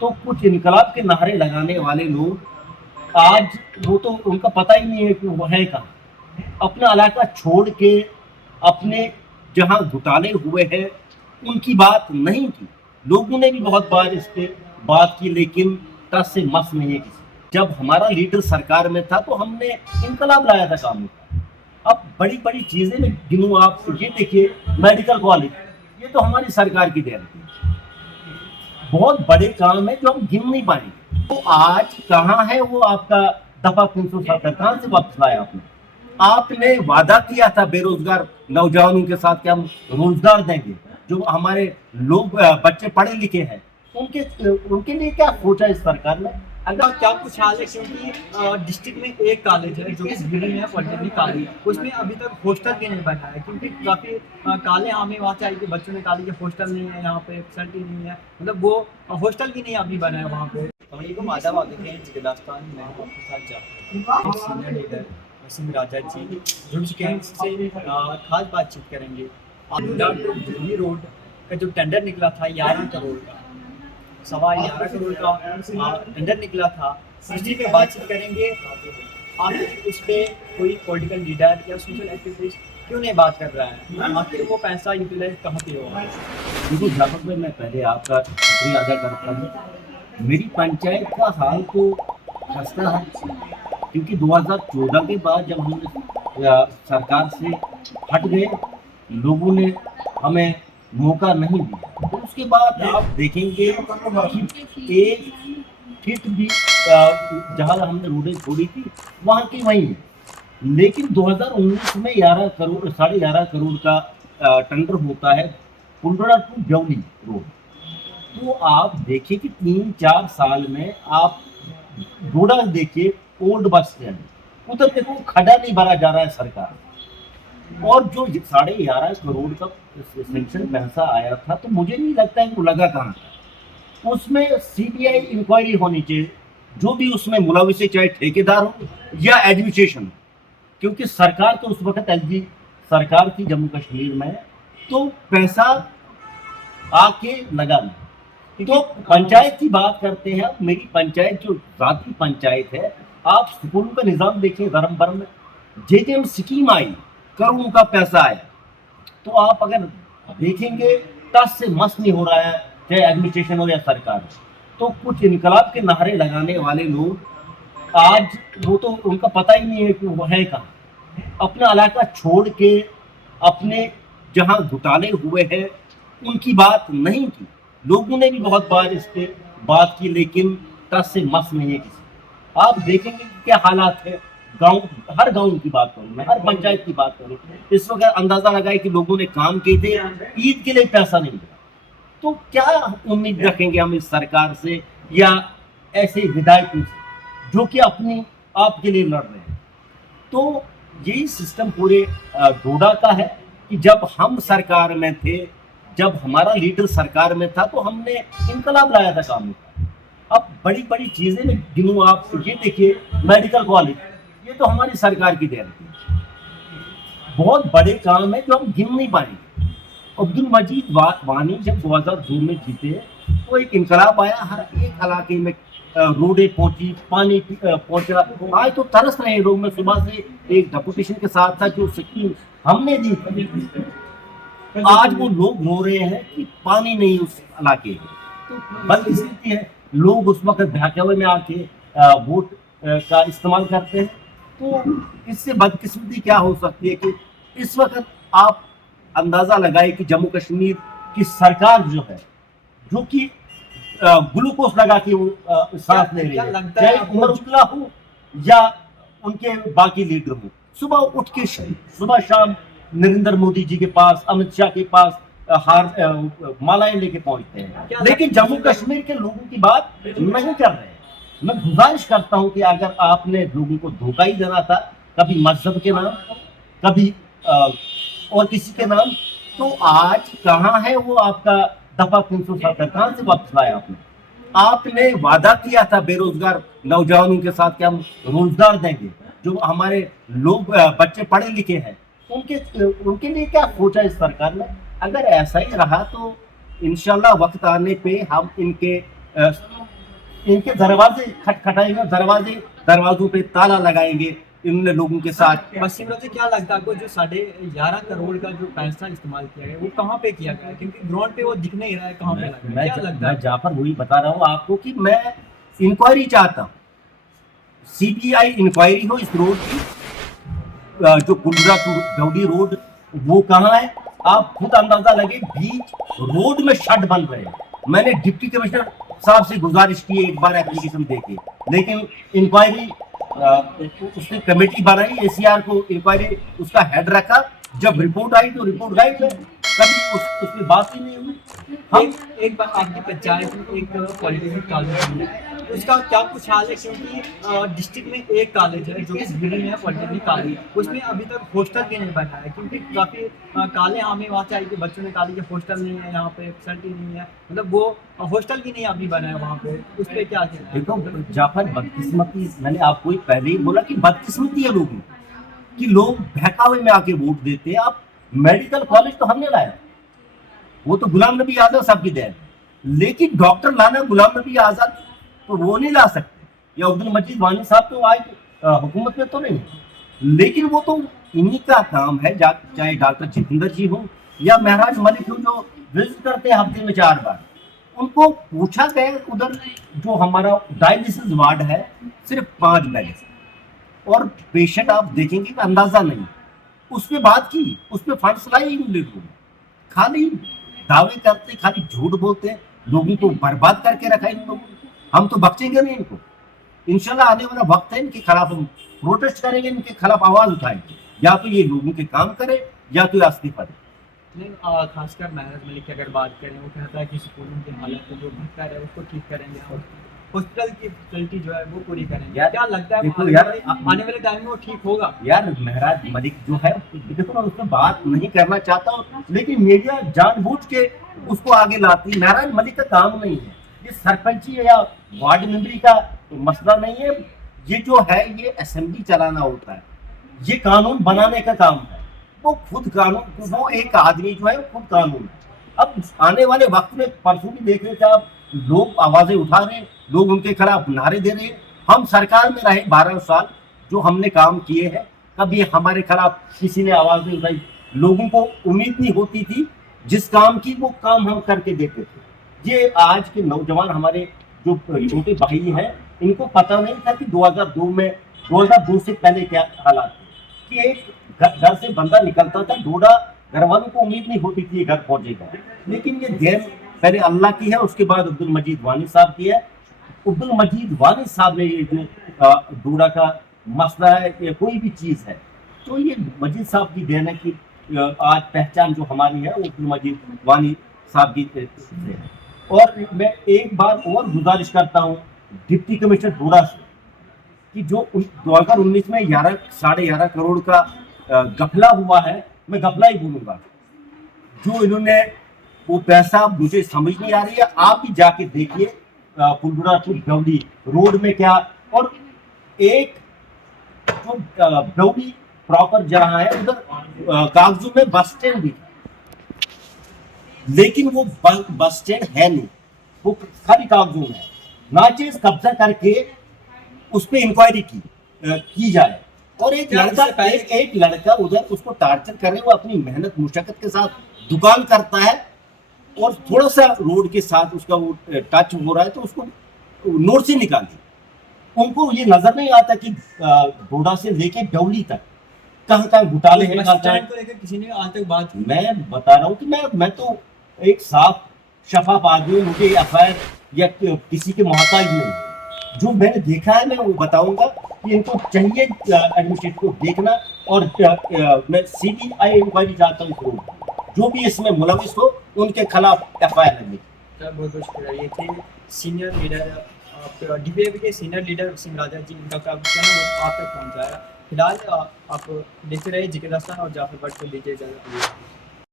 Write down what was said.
तो कुछ इनकलाब के नारे लगाने वाले लोग आज वो तो उनका पता ही नहीं है कि वो है कहाँ। अपना इलाका छोड़ के अपने जहाँ घुटाले हुए हैं उनकी बात नहीं की। लोगों ने भी बहुत बार इस पे बात की, लेकिन टस से मस नहीं है किसी। जब हमारा लीडर सरकार में था तो हमने इनकलाब लाया था काम में। अब बड़ी बड़ी चीजें मैं गिनूं, आप ये देखिए मेडिकल कॉलेज, ये तो हमारी सरकार की देन थी। बहुत बड़े काम है जो हम गिन नहीं पाएंगे। तो आज कहाँ है वो आपका दफा 370, कहाँ से वापस लाया आपने? आपने वादा किया था बेरोजगार नौजवानों के साथ कि हम रोजगार देंगे। जो हमारे लोग बच्चे पढ़े लिखे हैं उनके उनके लिए क्या सोचा इस सरकार ने? अगर क्या कुछ हाल है, क्योंकि डिस्ट्रिक्ट में एक कॉलेज है जो कि गिरी में है, पॉलिटेक्निक कॉलेज, उसमें अभी तक हॉस्टल भी नहीं बना है, क्योंकि काफ़ी काले हमें वहाँ से आई कि बच्चों ने काली के हॉस्टल नहीं है, यहाँ पे फैसिलिटी नहीं है, मतलब वो हॉस्टल भी नहीं अभी बना है वहाँ पे। वालेकुम आदाब, आते हैं जिलास्तान में आपके साथ जाते हैं सीनियर लीडर वसीम राजा जी जुड़ चुके हैं, इससे खास बातचीत करेंगे। दिल्ली रोड का जो टेंडर निकला था 11 करोड़ का, 11.25 करोड़ का टेंडर निकला था, इसी पे बातचीत करेंगे। आप इस पे कोई पॉलिटिकल लीडर या सोशल एक्टिविस्ट क्यों नहीं बात कर रहा है? आखिर वो पैसा यूटिलाइज कहाँ पे हुआ? देखिए ज़्यादा में मैं पहले आपका शुक्रिया अदा करता हूँ। मेरी पंचायत का हाल तो खस्ता है, क्योंकि 2014 के बाद जब हमने सरकार से हट गए, लोगों ने हमें मौका नहीं दिया, तो उसके बाद आप देखेंगे कि एक फिट भी जहाँ हमने रोडें छोड़ी थी वहाँ की वहीं है। लेकिन 2019 में 11 करोड़ 11.5 करोड़ का टेंडर होता है कुलड़ा टू ब्यौली रोड। तो आप देखिए कि 3-4 साल में आप रोड़ा देखिए, ओल्ड बस स्टैंड उधर देखो खड्डा नहीं भरा जा रहा है सरकार। और जो 11.5 करोड़ का सेंक्शन पैसा आया था, तो मुझे नहीं लगता है वो लगा कहाँ था। उसमें सीबीआई इंक्वायरी होनी चाहिए, जो भी उसमें मुलविस है, चाहे ठेकेदार हो या एडमिनिस्ट्रेशन, क्योंकि सरकार तो उस वक्त एलजी सरकार थी जम्मू कश्मीर में, तो पैसा आके लगा नहीं। तो पंचायत की बात करते हैं, मेरी पंचायत जो जाती पंचायत है, आप स्कूलों का निज़ाम देखिए, धर्मपुर में जेजेएम स्कीम आई, करोड़ों का पैसा आया, तो आप अगर देखेंगे टस से मस नहीं हो रहा है, चाहे एडमिनिस्ट्रेशन हो या सरकार। तो कुछ इनकलाब के नारे लगाने वाले लोग आज वो तो उनका पता ही नहीं है कि वो है कहाँ। अपना इलाका छोड़ के अपने जहाँ घुटाले हुए हैं उनकी बात नहीं की। लोगों ने भी बहुत बार इस पे बात की, लेकिन टस से मस नहीं है किसी। आप देखेंगे कि क्या हालात है गांव, हर गांव की बात करूं मैं, हर पंचायत की बात करूं, इस वक्त अंदाजा लगाए कि लोगों ने काम किए थे, ईद के लिए पैसा नहीं मिला। तो क्या उम्मीद रखेंगे हम इस सरकार से या ऐसे विधायकों से जो कि अपनी आपके लिए लड़ रहे हैं? तो यही सिस्टम पूरे डोडा का है कि जब हम सरकार में थे, जब हमारा लीडर सरकार में था, तो हमने इनकलाब लाया था काम में। अब बड़ी बड़ी चीजें मैं गिनूं, आप ये देखिए मेडिकल कॉलेज, ये तो हमारी सरकार की देन थी। बहुत बड़े काम है जो हम गिन नहीं पाएंगे। अब्दुल मजीद वानी जब 2002 में जीते, तो एक इनकलाब आया, हर एक इलाके में रोडें पहुंची, पानी पहुंचा। आज तो तरस रहे हैं लोग। मैं सुबह से एक डेपुटेशन के साथ था, जो स्कीम हमने दी थी, आज वो लोग रो रहे हैं कि पानी नहीं उस इलाके में। तो बदकिस्मती है, लोग उस वक्त बहकावे में आके वोट का इस्तेमाल करते हैं। तो इससे बदकिस्मती क्या हो सकती है कि इस वक्त आप अंदाजा लगाए कि जम्मू कश्मीर की सरकार जो है, जो कि ग्लूकोज लगा के वो सांस ले रही है, चाहे उमर उजला हो या उनके बाकी लीडर हो, सुबह उठ के सुबह शाम नरेंद्र मोदी जी के पास, अमित शाह के पास मालाएं लेके पहुंचते हैं, लेकिन जम्मू कश्मीर के लोगों की बात नहीं कर रहे हैं। मैं गुजारिश करता हूं कि अगर आपने लोगों को धोखा ही देना था, कभी मजहब के नाम, कभी और किसी के नाम, तो आज कहाँ है वो आपका दफा 370, कहाँ से वापस लाया आपने? आपने वादा किया था बेरोजगार नौजवानों के साथ कि हम रोजगार देंगे। जो हमारे लोग बच्चे पढ़े लिखे हैं उनके लिए क्या सोचा इस सरकार ने? अगर ऐसा ही रहा तो इंशाल्लाह वक्त आने पे हम इनके ان के दरवाजे खटखटाएंगे, दरवाजों पे ताला लगाएंगे इन लोगों के साथ। वसीम रजा, क्या लगता है आपको जो 11.5 करोड़ का जो पैसा इस्तेमाल किया गया वो कहाँ पे किया गया है? क्योंकि ग्राउंड पे वो दिख नहीं रहा है, कहाँ पे लगा है? क्या लगता मैं है? जाफर वही बता रहा हूँ आपको कि मैं इंक्वायरी चाहता हूँ, सीबीआई इंक्वायरी हो इस रोड की। जो गुलरा गौडी रोड वो कहाँ है, आप खुद अंदाजा लगे, बीच रोड में शट बन रहे हैं। मैंने डिप्टी कमिश्नर साहब से गुजारिश की एक बार एप्लीकेशन देके, लेकिन इंक्वायरी उसने कमेटी बनाई, एसीआर को इंक्वायरी उसका हेड रखा, जब रिपोर्ट आई तो रिपोर्ट गायब है, कभी उसमें बात ही नहीं हुई। हम एक बार आपकी पंचायत में एक पॉलिटेक्निक कॉलेज है, उसका क्या कुछ हाल है? क्योंकि डिस्ट्रिक्ट में एक कॉलेज है जो कि गिरी में है, पॉलिटेक्निक कॉलेज, उसमें अभी तक हॉस्टल भी नहीं बना है। क्योंकि काफ़ी काले हमें वहाँ से आई कि बच्चों ने कहा कि हॉस्टल नहीं है यहाँ पे, फैसिलिटी नहीं है, मतलब वो हॉस्टल भी नहीं अभी बना है वहाँ पे, उस पर क्या कहना है? देखो जाफर, बदकिस्मती, मैंने आपको ही पहले ही बोला कि बदकिस्मती है लोगों की, कि लोग बहकावे में आके वोट देते हैं। आप मेडिकल कॉलेज तो हमने लाया, वो तो गुलाम नबी आजाद साहब की देन, लेकिन डॉक्टर लाना गुलाम नबी आजाद तो वो नहीं ला सकते, या अब्दुल मजीद वानी साहब तो आज हुकूमत में तो नहीं, लेकिन वो तो इन्हीं का काम है, चाहे डॉक्टर जितेंद्र जी हो या महराज मलिक हो, जो विजिट करते हैं हफ्ते में 4 बार। उनको पूछा गया, उधर जो हमारा डायलिसिस वार्ड है सिर्फ 5 बेड, और पेशेंट आप देखेंगे कि अंदाजा नहीं, उस पर बात की, उस पर फंड्स लाई इन लोगों ने, खाली दावे करते, खाली झूठ बोलते हैं, लोगों को बर्बाद करके रखा इन लोगों ने। हम तो बख्शेंगे नहीं इनको, इंशाल्लाह आने वाला वक्त है, इनके खिलाफ हम प्रोटेस्ट करेंगे, इनके खिलाफ आवाज उठाएंगे, या तो ये लोगों के काम करे या तो इस्तीफा दे। नहीं, खासकर महराज मलिक की अगर बात करें, वो कहता है कि स्कूलों की हालत जो बेहतर है उसको ठीक करेंगे और हॉस्पिटल की फैसिलिटी जो है वो पूरी करेंगे। यार, क्या लगता है देखो आने यार, वाले टाइम में वो ठीक होगा? यार महराज मलिक जो है, देखो मैं उस पर बात नहीं करना चाहता हूँ, लेकिन मीडिया जानबूझ के उसको आगे लाती है। महराज मलिक का काम नहीं है ये सरपंची या वार्ड मेंबरी का मसला नहीं है, ये जो है ये असेंबली चलाना होता है, ये कानून बनाने का काम है, वो खुद कानून, वो एक आदमी जो है खुद कानून है। अब आने वाले वक्त में, परसों भी देख रहे थे आप, लोग आवाजें उठा रहे हैं, लोग उनके खिलाफ नारे दे रहे हैं। हम सरकार में रहे 12 साल, जो हमने काम किए हैं, कभी हमारे खिलाफ किसी ने आवाज नहीं उठाई। लोगों को उम्मीद नहीं होती थी, जिस काम की वो काम हम करके देते थे। ये आज के नौजवान हमारे जो छोटे भाई हैं, इनको पता नहीं था कि 2002 से पहले क्या हालात थे, कि एक घर से बंदा निकलता था डोडा, घर वालों को उम्मीद नहीं होती थी ये घर पहुंचेगा, लेकिन ये देन पहले अल्लाह की है, उसके बाद अब्दुल मजीद वानी साहब की है। अब्दुल मजीद वानी साहब ने ये जो डोडा का मसला है या कोई भी चीज़ है, तो ये मजीद साहब की देन है कि आज पहचान जो हमारी है वो अब्दुल मजीद वानी साहब की से है। और मैं एक बार और गुजारिश करता हूँ डिप्टी कमिश्नर डोडा से, कि जो 2019 में 11.5 करोड़ का गफला हुआ है, मैं गफला ही बोलूंगा, जो इन्होंने वो पैसा, मुझे समझ नहीं आ रही है। आप भी जाके देखिए पुलगुड़ा टू डवली रोड में क्या, और एक जो डवली प्रॉपर जहाँ है उधर कागजों में बस स्टैंड भी, लेकिन वो बस स्टैंड है नहीं, वो खाली कागजों में है। नाचेज कब्जा करके उस पर इंक्वायरी की जाए, और एक लड़का उधर उसको टार्चर करे, वो अपनी मेहनत मुशक्कत के साथ दुकान करता है, और थोड़ा सा रोड के साथ उसका वो टच हो रहा है तो उसको नोट से निकालिए। उनको ये नजर नहीं आता कि डोडा से लेके डवली तक कहाँ कहाँ घुटाले हैं। को लेकर किसी ने आज तक बात, मैं बता रहा हूँ कि मैं तो एक साफ शफाफ आदमी, मुझे एफआईआर या किसी के मोहताज नहीं, जो मैंने देखा है मैं वो बताऊंगा कि इनको चाहिए एडमिनिस्ट्रेशन को देखना, और मैं सीबीआई इंक्वायरी चाहता हूँ, जो भी इसमें मुलविस हो उनके खिलाफ एफआईआर लगनी। बहुत बहुत शुक्रिया। ये थे सीनियर लीडर, डीपीएबी के सीनियर लीडर वसीम राजा जी, इनका कहना आप तक पहुँचाया। फिलहाल आप देखते रहे जिक्र दास्तान और जाफर भट्ट को दीजिए इजाज़त।